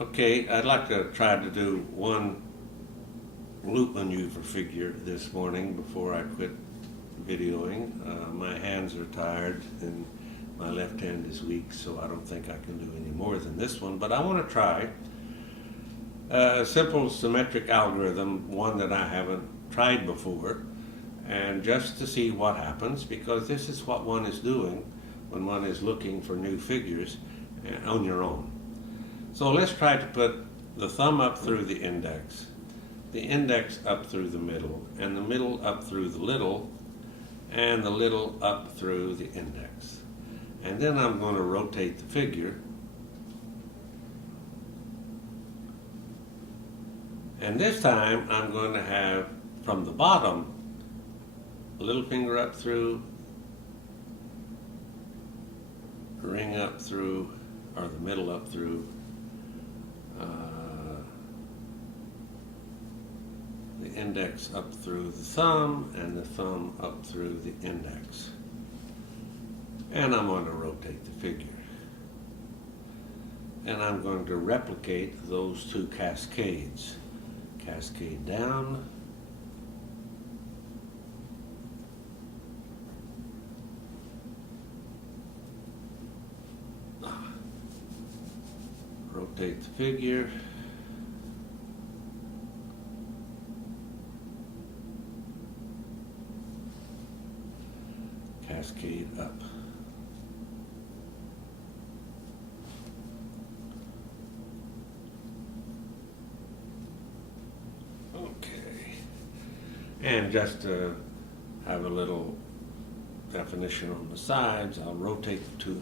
Okay, I'd like to try to do one loop maneuver figure this morning before I quit videoing. My hands are tired and my left hand is weak, so I don't think I can do any more than this one, but I want to try a simple symmetric algorithm, one that I haven't tried before, and just to see what happens, because this is what one is doing when one is looking for new figures on your own. So let's try to put the thumb up through the index up through the middle, and the middle up through the little, and the little up through the index. And then I'm going to rotate the figure. And this time I'm going to have, from the bottom, a little finger up through, ring up through, or the middle up through, the index up through the thumb, and the thumb up through the index. And I'm going to rotate the figure. And I'm going to replicate those two cascades. Cascade down, rotate the figure, cascade up. Okay, and just to have a little definition on the sides, I'll rotate the two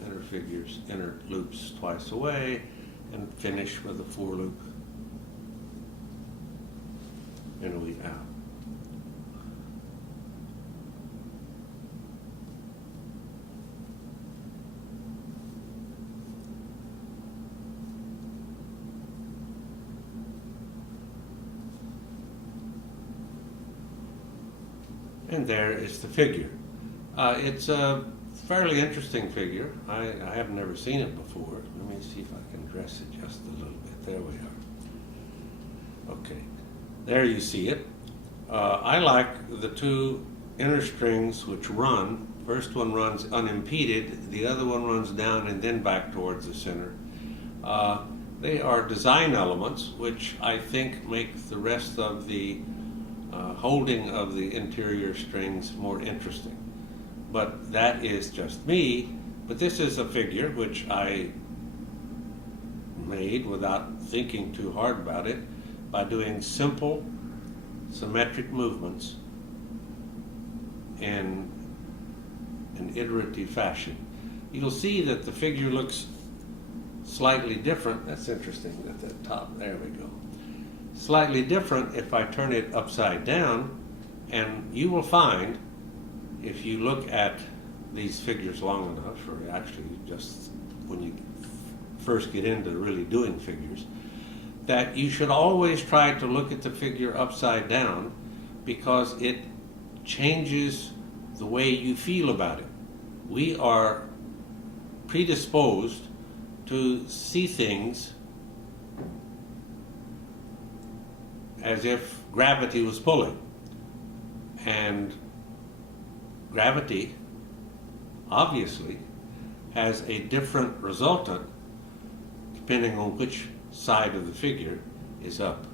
inner loops twice away, and finish with a 4 loop in a weave out. And there is the figure. It's a fairly interesting figure. I have never seen it before. Let me see if I can dress it just a little bit. There we are. Okay, there you see it. I like the two inner strings which run. First one runs unimpeded, the other one runs down and then back towards the center. They are design elements which I think make the rest of the holding of the interior strings more interesting. But that is just me. But this is a figure which I made without thinking too hard about it by doing simple symmetric movements in an iterative fashion. You'll see that the figure looks slightly different. That's interesting at the top. There we go. Slightly different if I turn it upside down, and you will find, if you look at these figures long enough, or actually just when you first get into really doing figures, that you should always try to look at the figure upside down, because it changes the way you feel about it. We are predisposed to see things as if gravity was pulling. And gravity, obviously, has a different resultant depending on which side of the figure is up.